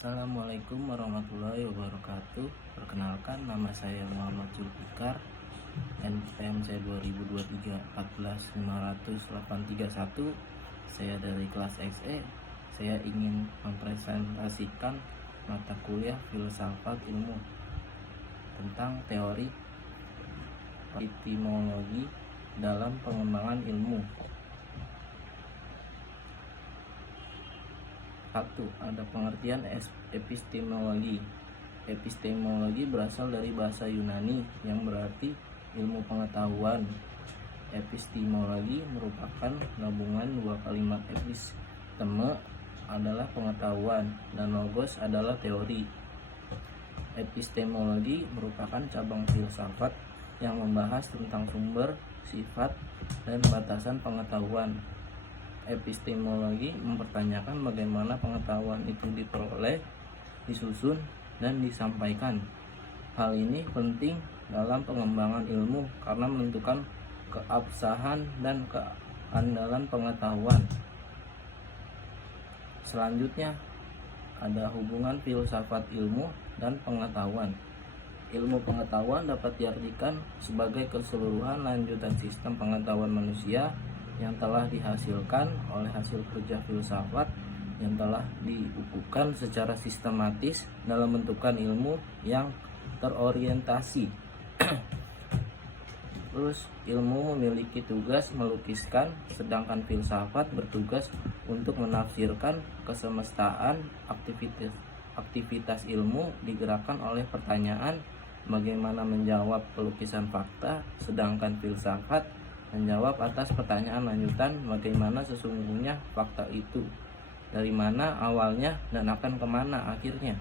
Assalamualaikum warahmatullahi wabarakatuh. Perkenalkan, nama saya Muhammad Zulfikar, NPM saya 2023 1450831. Saya dari kelas XE. Saya ingin mempresentasikan mata kuliah filsafat ilmu tentang teori epistemologi dalam pengembangan ilmu. 1. Ada pengertian epistemologi. Epistemologi berasal dari bahasa Yunani yang berarti ilmu pengetahuan. Epistemologi merupakan gabungan dua kalimat episteme adalah pengetahuan dan logos adalah teori. Epistemologi merupakan cabang filsafat yang membahas tentang sumber, sifat, dan batasan pengetahuan. Epistemologi mempertanyakan bagaimana pengetahuan itu diperoleh, disusun, dan disampaikan. Hal ini penting dalam pengembangan ilmu karena menentukan keabsahan dan keandalan pengetahuan. Selanjutnya, ada hubungan filsafat ilmu dan pengetahuan. Ilmu pengetahuan dapat diartikan sebagai keseluruhan lanjutan sistem pengetahuan manusia yang telah dihasilkan oleh hasil kerja filsafat yang telah dibukukan secara sistematis dalam bentukan ilmu yang terorientasi. Terus, ilmu memiliki tugas melukiskan, sedangkan filsafat bertugas untuk menafsirkan kesemestaan. Aktivitas ilmu digerakkan oleh pertanyaan bagaimana menjawab pelukisan fakta, sedangkan filsafat menjawab atas pertanyaan lanjutan bagaimana sesungguhnya fakta itu, dari mana awalnya dan akan kemana akhirnya.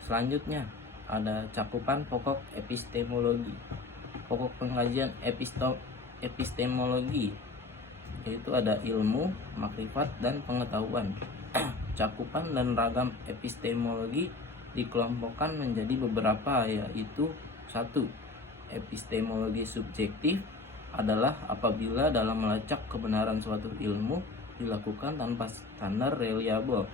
Selanjutnya, ada cakupan pokok epistemologi. Pokok pengkajian epistemologi yaitu ada ilmu, makrifat, dan pengetahuan. Cakupan dan ragam epistemologi dikelompokkan menjadi beberapa, yaitu 1. Epistemologi subjektif adalah apabila dalam melacak kebenaran suatu ilmu dilakukan tanpa standar reliable.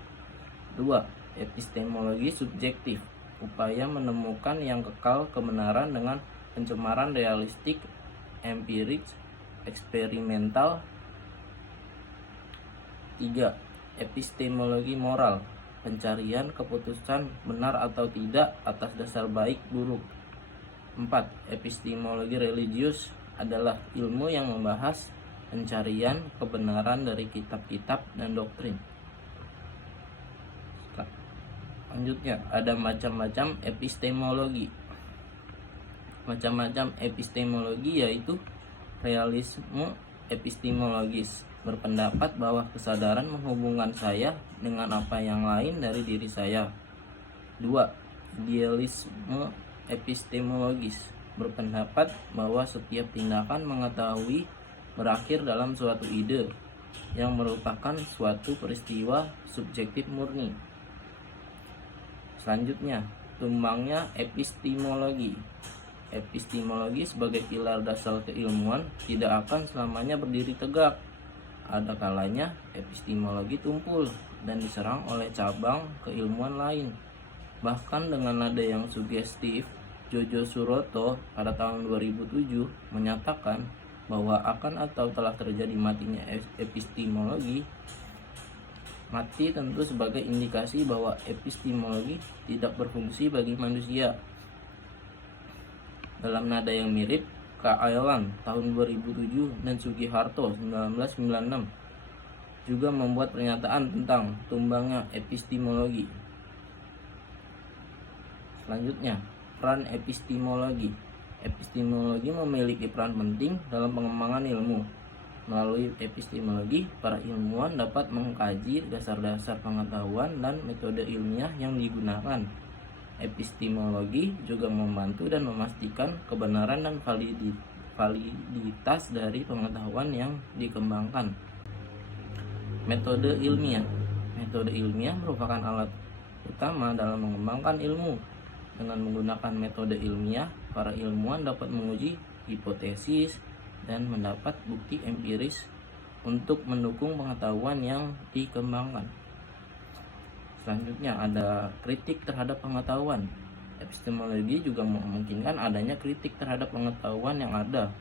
2. Epistemologi subjektif, upaya menemukan yang kekal kebenaran dengan pencemaran realistik, empirik, eksperimental. 3. Epistemologi moral, pencarian keputusan benar atau tidak atas dasar baik buruk. 4. Epistemologi religius adalah ilmu yang membahas pencarian kebenaran dari kitab-kitab dan doktrin. Selanjutnya, ada macam-macam epistemologi. Macam-macam epistemologi yaitu realisme epistemologis, berpendapat bahwa kesadaran menghubungkan saya dengan apa yang lain dari diri saya. 2. Idealisme epistemologis, berpendapat bahwa setiap tindakan mengetahui berakhir dalam suatu ide yang merupakan suatu peristiwa subjektif murni. Selanjutnya, tumbangnya epistemologi. Epistemologi sebagai pilar dasar keilmuan tidak akan selamanya berdiri tegak. Ada kalanya epistemologi tumpul dan diserang oleh cabang keilmuan lain. Bahkan dengan nada yang sugestif, Jojo Suroto pada tahun 2007 menyatakan bahwa akan atau telah terjadi matinya epistemologi. Mati tentu sebagai indikasi bahwa epistemologi tidak berfungsi bagi manusia. Dalam nada yang mirip, K. Aelan tahun 2007 dan Sugiharto 1996 juga membuat pernyataan tentang tumbangnya epistemologi. Selanjutnya, peran epistemologi. Epistemologi memiliki peran penting dalam pengembangan ilmu. Melalui epistemologi, para ilmuwan dapat mengkaji dasar-dasar pengetahuan dan metode ilmiah yang digunakan. Epistemologi juga membantu dan memastikan kebenaran dan validitas dari pengetahuan yang dikembangkan. Metode ilmiah. Metode ilmiah merupakan alat utama dalam mengembangkan ilmu. Dengan menggunakan metode ilmiah, para ilmuwan dapat menguji hipotesis dan mendapat bukti empiris untuk mendukung pengetahuan yang dikembangkan. Selanjutnya ada kritik terhadap pengetahuan. Epistemologi juga memungkinkan adanya kritik terhadap pengetahuan yang ada.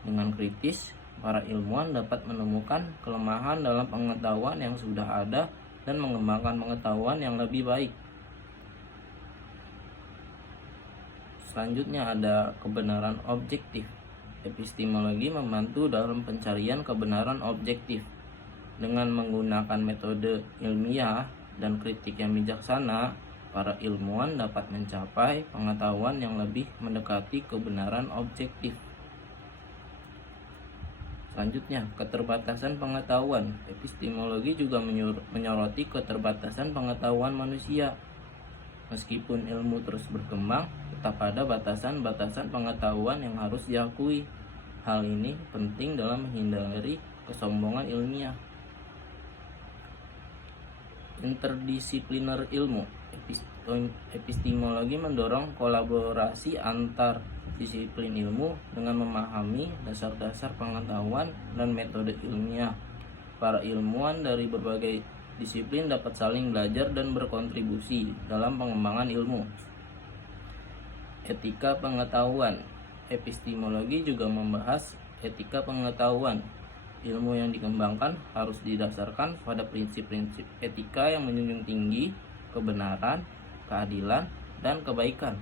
Dengan kritis, para ilmuwan dapat menemukan kelemahan dalam pengetahuan yang sudah ada dan mengembangkan pengetahuan yang lebih baik. Selanjutnya ada kebenaran objektif. Epistemologi membantu dalam pencarian kebenaran objektif. Dengan menggunakan metode ilmiah dan kritik yang bijaksana, para ilmuwan dapat mencapai pengetahuan yang lebih mendekati kebenaran objektif. Selanjutnya, keterbatasan pengetahuan. Epistemologi juga menyoroti keterbatasan pengetahuan manusia. Meskipun ilmu terus berkembang, tetap ada batasan-batasan pengetahuan yang harus diakui. Hal ini penting dalam menghindari kesombongan ilmiah. Interdisipliner ilmu. Epistemologi mendorong kolaborasi antar disiplin ilmu dengan memahami dasar-dasar pengetahuan dan metode ilmiah. Para ilmuwan dari berbagai disiplin dapat saling belajar dan berkontribusi dalam pengembangan ilmu. Etika pengetahuan. Epistemologi juga membahas etika pengetahuan. Ilmu yang dikembangkan harus didasarkan pada prinsip-prinsip etika yang menjunjung tinggi kebenaran, keadilan, dan kebaikan.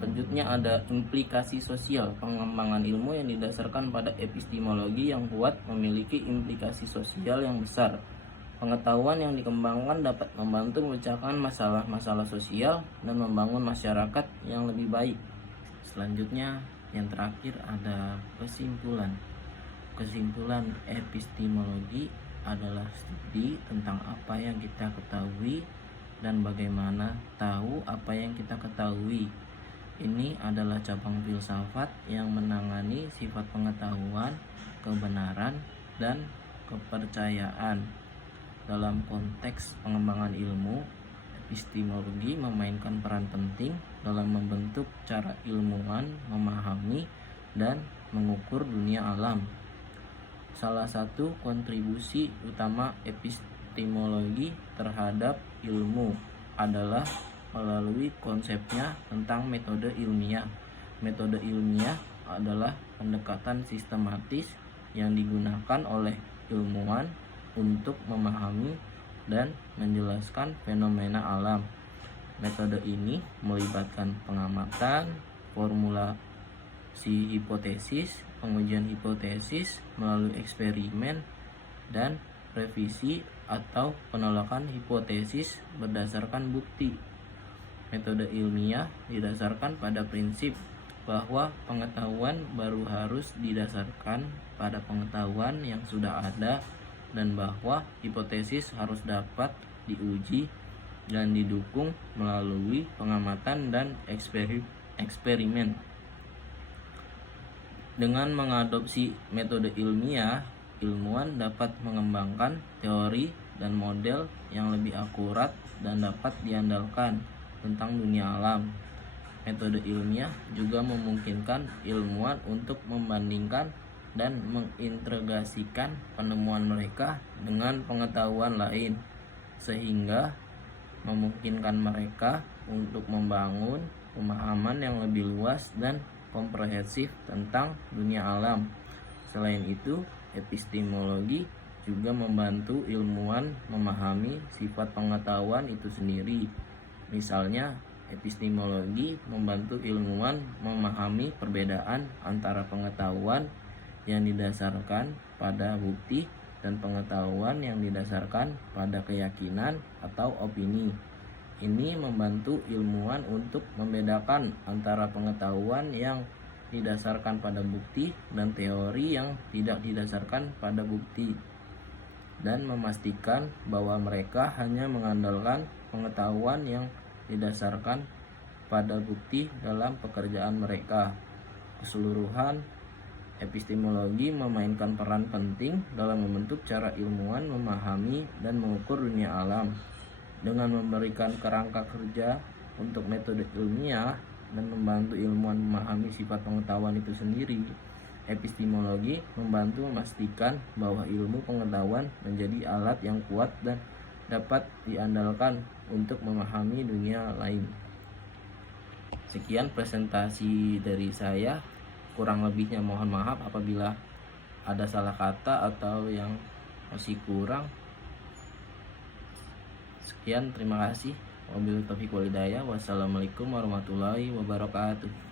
Selanjutnya ada implikasi sosial. Pengembangan ilmu yang didasarkan pada epistemologi yang kuat memiliki implikasi sosial yang besar. Pengetahuan yang dikembangkan dapat membantu memecahkan masalah-masalah sosial dan membangun masyarakat yang lebih baik. Selanjutnya, yang terakhir ada kesimpulan. Kesimpulan epistemologi adalah studi tentang apa yang kita ketahui dan bagaimana tahu apa yang kita ketahui. Ini adalah cabang filsafat yang menangani sifat pengetahuan, kebenaran, dan kepercayaan. Dalam konteks pengembangan ilmu, epistemologi memainkan peran penting dalam membentuk cara ilmuwan memahami dan mengukur dunia alam. Salah satu kontribusi utama epistemologi terhadap ilmu adalah melalui konsepnya tentang metode ilmiah. Metode ilmiah adalah pendekatan sistematis yang digunakan oleh ilmuwan untuk memahami dan menjelaskan fenomena alam. Metode ini melibatkan pengamatan, formulasi hipotesis, pengujian hipotesis melalui eksperimen, dan revisi atau penolakan hipotesis berdasarkan bukti. Metode ilmiah didasarkan pada prinsip bahwa pengetahuan baru harus didasarkan pada pengetahuan yang sudah ada dan bahwa hipotesis harus dapat diuji dan didukung melalui pengamatan dan eksperimen. Dengan mengadopsi metode ilmiah, ilmuwan dapat mengembangkan teori dan model yang lebih akurat dan dapat diandalkan tentang dunia alam. Metode ilmiah juga memungkinkan ilmuwan untuk membandingkan dan mengintegrasikan penemuan mereka dengan pengetahuan lain, sehingga memungkinkan mereka untuk membangun pemahaman yang lebih luas dan komprehensif tentang dunia alam. Selain itu, epistemologi juga membantu ilmuwan memahami sifat pengetahuan itu sendiri. Misalnya, epistemologi membantu ilmuwan memahami perbedaan antara pengetahuan yang didasarkan pada bukti dan pengetahuan yang didasarkan pada keyakinan atau opini. Ini membantu ilmuwan untuk membedakan antara pengetahuan yang didasarkan pada bukti dan teori yang tidak didasarkan pada bukti, dan memastikan bahwa mereka hanya mengandalkan pengetahuan yang didasarkan pada bukti dalam pekerjaan mereka. Keseluruhan, epistemologi memainkan peran penting dalam membentuk cara ilmuwan memahami dan mengukur dunia alam. Dengan memberikan kerangka kerja untuk metode ilmiah dan membantu ilmuwan memahami sifat pengetahuan itu sendiri, Epistemologi membantu memastikan bahwa ilmu pengetahuan menjadi alat yang kuat dan dapat diandalkan untuk memahami dunia lain. Sekian presentasi dari saya. Kurang lebihnya mohon maaf apabila ada salah kata atau yang masih kurang. Sekian, terima kasih. Wabillahi taufiq wal hidayah. Wassalamualaikum warahmatullahi wabarakatuh.